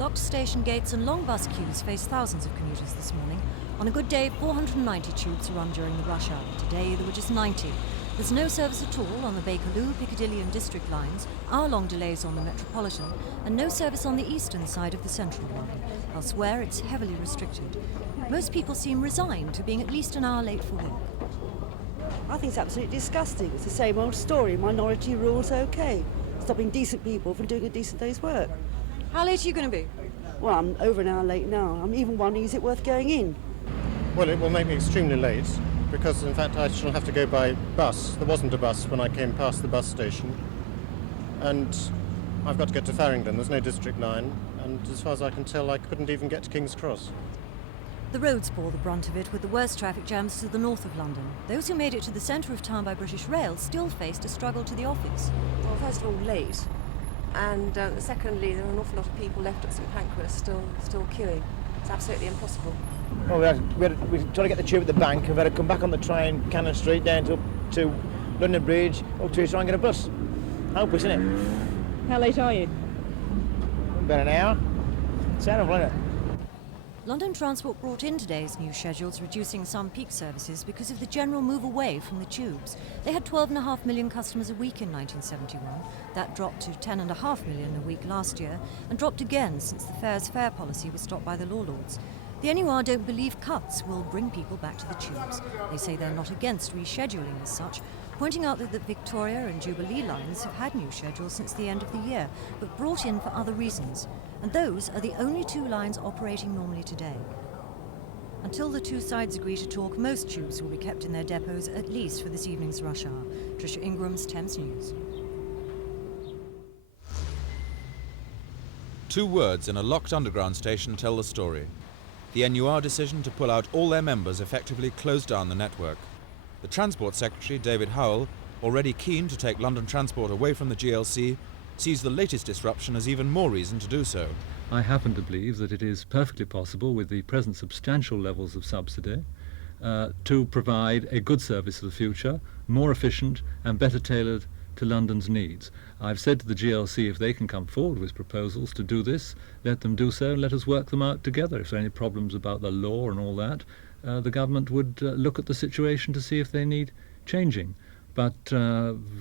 Locked station gates and long bus queues face thousands of commuters this morning. On a good day, 490 tubes run during the rush hour. Today, there were just 90. There's no service at all on the Bakerloo, Piccadilly and District lines, hour-long delays on the Metropolitan, and no service on the eastern side of the Central line. Elsewhere, it's heavily restricted. Most people seem resigned to being at least an hour late for work. I think it's absolutely disgusting. It's the same old story. Minority rule's okay. Stopping decent people from doing a decent day's work. How late are you going to be? Well, I'm over an hour late now. I'm even wondering, is it worth going in? Well, it will make me extremely late because, in fact, I shall have to go by bus. There wasn't a bus when I came past the bus station. And I've got to get to Farringdon. There's no District line. And as far as I can tell, I couldn't even get to King's Cross. The roads bore the brunt of it, with the worst traffic jams to the north of London. Those who made it to the centre of town by British Rail still faced a struggle to the office. Well, first of all, late. And secondly, there are an awful lot of people left at St Pancras still queuing. It's absolutely impossible. Well, we tried to get the tube at the bank, and we had to come back on the train, Cannon Street, down to London Bridge, up to try and get a bus. Hopeless, isn't it? How late are you? About an hour. It's terrible, isn't it? London Transport brought in today's new schedules, reducing some peak services because of the general move away from the tubes. They had 12.5 million customers a week in 1971. That dropped to 10.5 million a week last year, and dropped again since the fare's fare policy was stopped by the law lords. The NUR don't believe cuts will bring people back to the tubes. They say they're not against rescheduling as such, pointing out that the Victoria and Jubilee lines have had new schedules since the end of the year, but brought in for other reasons. And those are the only two lines operating normally today. Until the two sides agree to talk, most tubes will be kept in their depots, at least for this evening's rush hour. Tricia Ingram's Thames News. 2 words in a locked underground station tell the story. The NUR decision to pull out all their members effectively closed down the network. The Transport Secretary, David Howell, already keen to take London Transport away from the GLC, sees the latest disruption as even more reason to do so. I happen to believe that it is perfectly possible, with the present substantial levels of subsidy, to provide a good service for the future, more efficient and better tailored to London's needs. I've said to the GLC, if they can come forward with proposals to do this, let them do so and let us work them out together. If there are any problems about the law and all that, the government would look at the situation to see if they need changing. But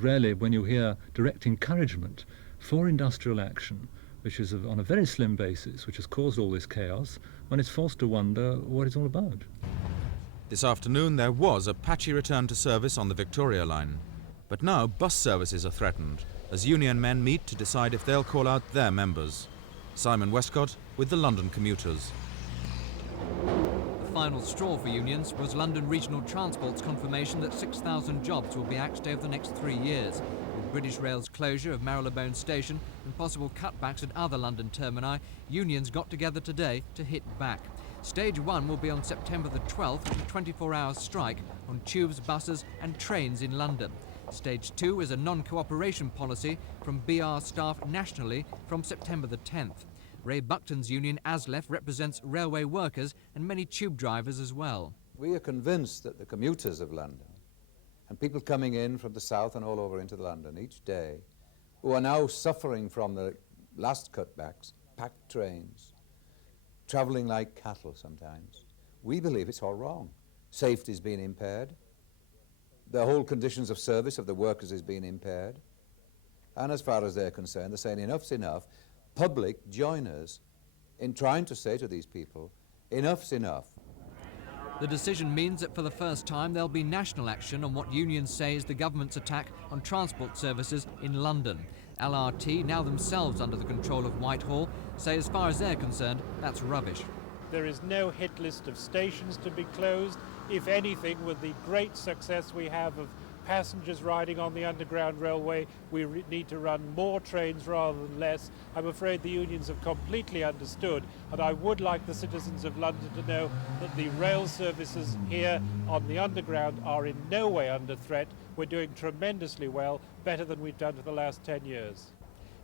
rarely, when you hear direct encouragement for industrial action, which is on a very slim basis, which has caused all this chaos, one is forced to wonder what it's all about. This afternoon there was a patchy return to service on the Victoria line. But now bus services are threatened as union men meet to decide if they'll call out their members. Simon Westcott with the London commuters. The final straw for unions was London Regional Transport's confirmation that 6,000 jobs will be axed over the next 3 years. With British Rail's closure of Marylebone Station and possible cutbacks at other London termini, unions got together today to hit back. Stage 1 will be on September the 12th, a 24-hour strike on tubes, buses and trains in London. Stage 2 is a non-cooperation policy from BR staff nationally from September the 10th. Ray Buckton's union, ASLEF, represents railway workers and many tube drivers as well. We are convinced that the commuters of London and people coming in from the south and all over into London each day, who are now suffering from the last cutbacks, packed trains, travelling like cattle sometimes, we believe it's all wrong. Safety's been impaired. The whole conditions of service of the workers is being impaired. And as far as they're concerned, they're saying enough's enough. Public join us in trying to say to these people, enough's enough. The decision means that for the first time there'll be national action on what unions say is the government's attack on transport services in London. LRT, now themselves under the control of Whitehall, say as far as they're concerned, that's rubbish. There is no hit list of stations to be closed. If anything, with the great success we have of passengers riding on the Underground Railway, we need to run more trains rather than less. I'm afraid the unions have completely understood, and I would like the citizens of London to know that the rail services here on the Underground are in no way under threat. We're doing tremendously well, better than we've done for the last 10 years.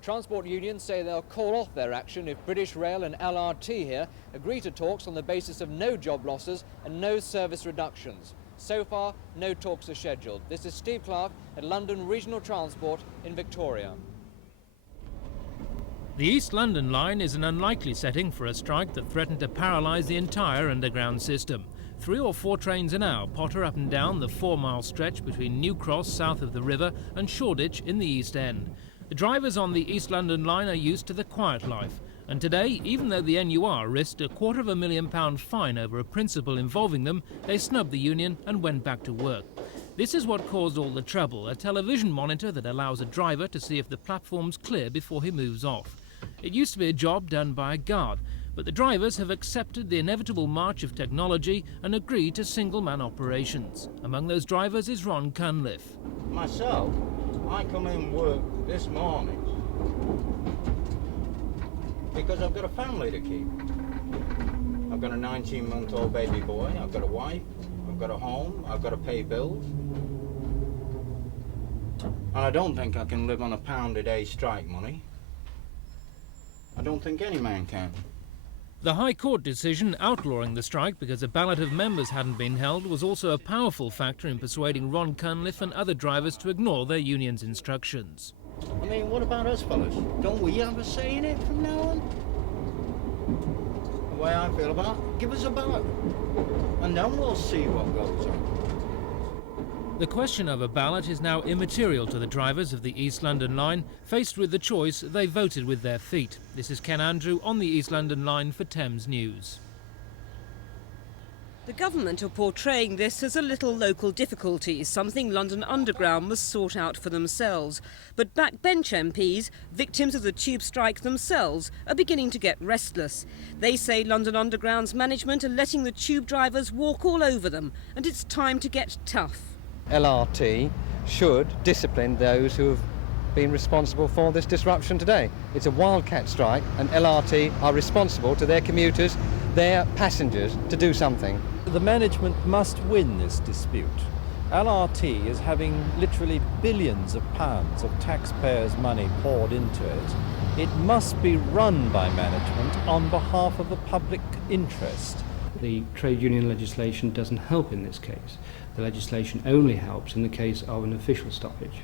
Transport unions say they'll call off their action if British Rail and LRT here agree to talks on the basis of no job losses and no service reductions. So far, no talks are scheduled. This is Steve Clark at London Regional Transport in Victoria. The East London line is an unlikely setting for a strike that threatened to paralyse the entire underground system. 3 or 4 trains an hour potter up and down the 4-mile stretch between New Cross south of the river and Shoreditch in the East End. The drivers on the East London line are used to the quiet life, and today, even though the NUR risked a £250,000 fine over a principle involving them, they snubbed the union and went back to work. This is what caused all the trouble, a television monitor that allows a driver to see if the platform's clear before he moves off. It used to be a job done by a guard, but the drivers have accepted the inevitable march of technology and agreed to single-man operations. Among those drivers is Ron Cunliffe. Myself, I come in work this morning because I've got a family to keep. I've got a 19-month-old baby boy, I've got a wife, I've got a home, I've got to pay bills. And I don't think I can live on £1 a day strike money. I don't think any man can. The High Court decision outlawing the strike because a ballot of members hadn't been held was also a powerful factor in persuading Ron Cunliffe and other drivers to ignore their union's instructions. I mean, what about us fellas? Don't we have a say in it from now on? The way I feel about it, give us a ballot, and then we'll see what goes on. The question of a ballot is now immaterial to the drivers of the East London line. Faced with the choice, they voted with their feet. This is Ken Andrew on the East London line for Thames News. The government are portraying this as a little local difficulty, something London Underground must sort out for themselves. But backbench MPs, victims of the tube strike themselves, are beginning to get restless. They say London Underground's management are letting the tube drivers walk all over them, and it's time to get tough. LRT should discipline those who have been responsible for this disruption today. It's a wildcat strike, and LRT are responsible to their commuters, their passengers, to do something. The management must win this dispute. LRT is having literally billions of pounds of taxpayers' money poured into it. It must be run by management on behalf of the public interest. The trade union legislation doesn't help in this case. The legislation only helps in the case of an official stoppage.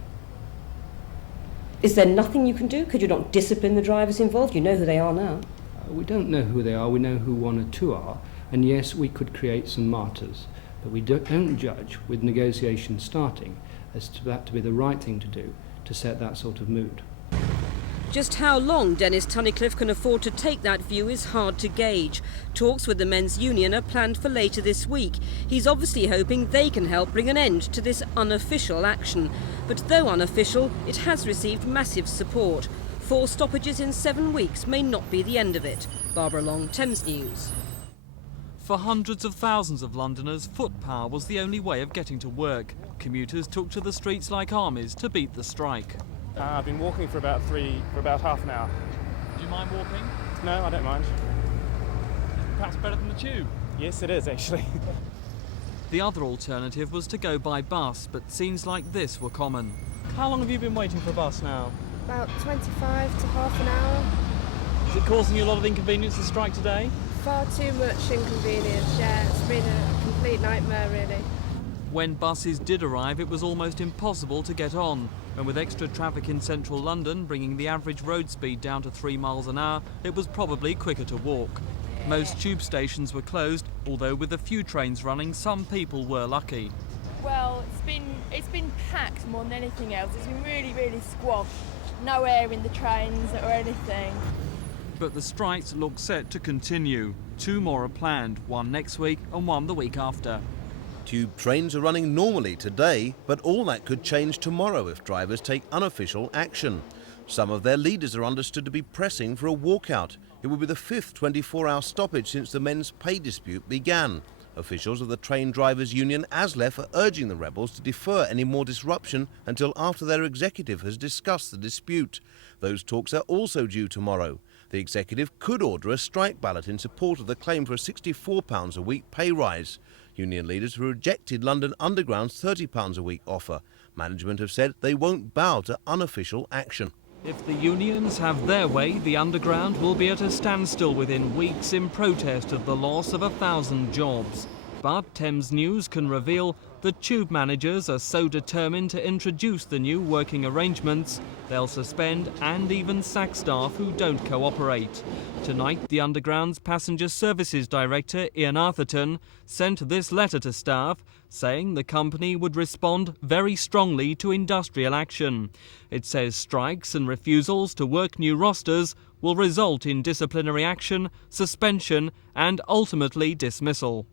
Is there nothing you can do? Could you not discipline the drivers involved? You know who they are now. We don't know who they are, we know who 1 or 2 are, and yes, we could create some martyrs, but we don't judge with negotiations starting as to that to be the right thing to do to set that sort of mood. Just how long Dennis Tunnicliffe can afford to take that view is hard to gauge. Talks with the men's union are planned for later this week. He's obviously hoping they can help bring an end to this unofficial action. But though unofficial, it has received massive support. 4 stoppages in 7 weeks may not be the end of it. Barbara Long, Thames News. For hundreds of thousands of Londoners, foot power was the only way of getting to work. Commuters took to the streets like armies to beat the strike. I've been walking for about half an hour. Do you mind walking? No, I don't mind. Perhaps better than the tube? Yes, it is actually. The other alternative was to go by bus, but scenes like this were common. How long have you been waiting for a bus now? About 25 to half an hour. Is it causing you a lot of inconvenience, the strike today? Far too much inconvenience, yeah. It's been a complete nightmare, really. When buses did arrive, it was almost impossible to get on. And with extra traffic in central London, bringing the average road speed down to 3 miles an hour, it was probably quicker to walk. Most tube stations were closed, although with a few trains running, some people were lucky. Well, it's been packed more than anything else. It's been really squashed. No air in the trains or anything. But the strikes look set to continue. 2 more are planned, one next week and one the week after. Tube trains are running normally today, but all that could change tomorrow if drivers take unofficial action. Some of their leaders are understood to be pressing for a walkout. It will be the 5th 24-hour stoppage since the men's pay dispute began. Officials of the Train Drivers Union ASLEF are urging the rebels to defer any more disruption until after their executive has discussed the dispute. Those talks are also due tomorrow. The executive could order a strike ballot in support of the claim for a £64 a week pay rise. Union leaders have rejected London Underground's £30 a week offer. Management have said they won't bow to unofficial action. If the unions have their way, the Underground will be at a standstill within weeks in protest of the loss of 1,000 jobs. But Thames News can reveal The tube managers are so determined to introduce the new working arrangements, they'll suspend and even sack staff who don't cooperate. Tonight, the Underground's Passenger Services Director, Ian Arthurton, sent this letter to staff, saying the company would respond very strongly to industrial action. It says strikes and refusals to work new rosters will result in disciplinary action, suspension and ultimately dismissal.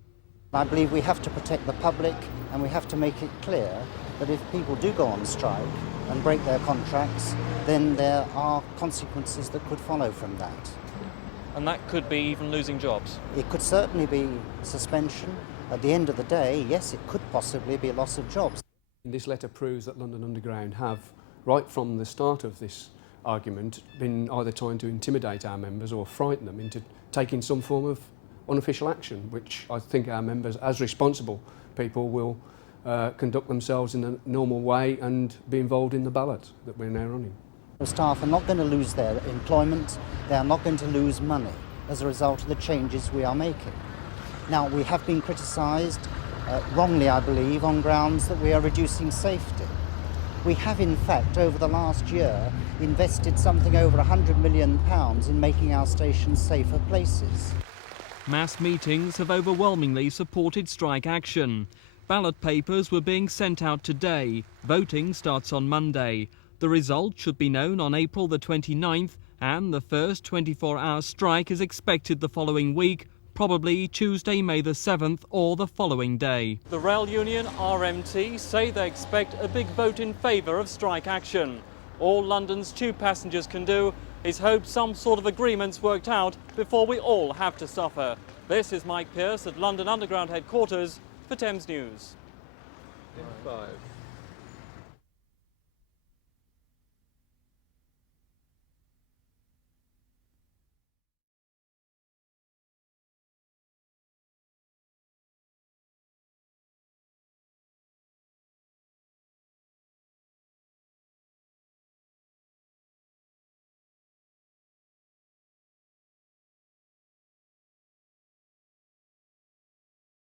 I believe we have to protect the public, and we have to make it clear that if people do go on strike and break their contracts, then there are consequences that could follow from that. And that could be even losing jobs? It could certainly be suspension. At the end of the day, yes, it could possibly be a loss of jobs. This letter proves that London Underground have, right from the start of this argument, been either trying to intimidate our members or frighten them into taking some form of unofficial action, which I think our members, as responsible people, will conduct themselves in a normal way and be involved in the ballot that we're now running. The staff are not going to lose their employment, they are not going to lose money as a result of the changes we are making. Now, we have been criticised, wrongly I believe, on grounds that we are reducing safety. We have in fact, over the last year, invested something over £100 million in making our stations safer places. Mass meetings have overwhelmingly supported strike action. Ballot papers were being sent out today. Voting starts on Monday. The result should be known on April the 29th, and the first 24-hour strike is expected the following week, probably Tuesday, May the 7th or the following day. The rail union, RMT, say they expect a big vote in favour of strike action. All London's tube passengers can do is hope some sort of agreement's worked out before we all have to suffer. This is Mike Pearce at London Underground headquarters for Thames News. 5.